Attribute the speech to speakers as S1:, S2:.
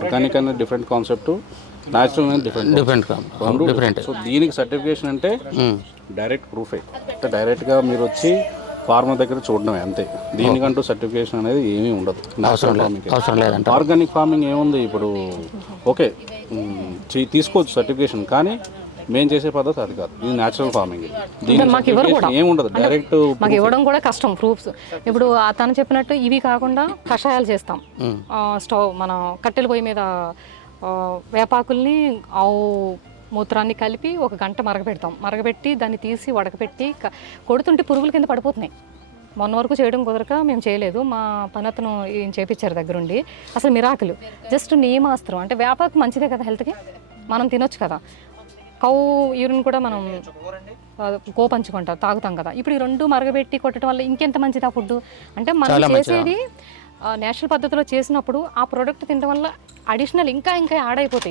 S1: Organic అనేది different concept natural అనేది different
S2: different different.
S1: So దీనికి సర్టిఫికేషన్ అంటే డైరెక్ట్ ప్రూఫే అంటే డైరెక్ట్గా మీరు వచ్చి ఫార్మర్ దగ్గర చూడడమే అంతే. దీనికంటూ సర్టిఫికేషన్ అనేది ఏమీ ఉండదు.
S2: అవసరం లేదంట.
S1: ఆర్గానిక్ ఫార్మింగ్ ఏముంది ఇప్పుడు? ఓకే. తీసుకోవచ్చు సర్టిఫికేషన్ కానీ మేము చేసే పద్ధతి అది కాదు. ఇది న్యాచురల్ ఫార్మింగ్ దీని certification ఏముండదు డైరెక్ట్
S3: మాకు ఇవ్వడం కూడా కష్టం ప్రూఫ్స్ ఇప్పుడు తను చెప్పినట్టు ఇవి కాకుండా కషాయాలు చేస్తాం. స్టవ్ మన కట్టెల పొయ్యి మీద ఆ, వేపాకుల్ని ఆవు మూత్రాన్ని కలిపి ఒక గంట మరగపెడతాం మరగపెట్టి దాన్ని తీసి వడకపెట్టి క- కొడుతుంటే పురుగుల కింద పడిపోతున్నాయి. మొన్న వరకు చేయడం కుదరక మేము చేయలేదు. మా పనతను ఈయన చేపించారు దగ్గరుండి. అసలు మిరాకులు. జస్ట్ నియమాస్త్రం. అంటే వేపాకు మంచిదే కదా హెల్త్కి? మనం తినొచ్చు కదా. కౌ యూరిన్ కూడా మనం గో పంచుకుంటాం తాగుతాం కదా. ఇప్పుడు ఈ రెండు మరగబెట్టి కొట్టడం వల్ల ఇంకెంత మంచిది ఆ ఫుడ్ అంటే మనం చేసేది నేషనల్ పద్ధతిలో చేసినప్పుడు ఆ ప్రోడక్ట్ తినడం వల్ల అడిషనల్ ఇంకా ఇంకా యాడ్ అయిపోతాయి.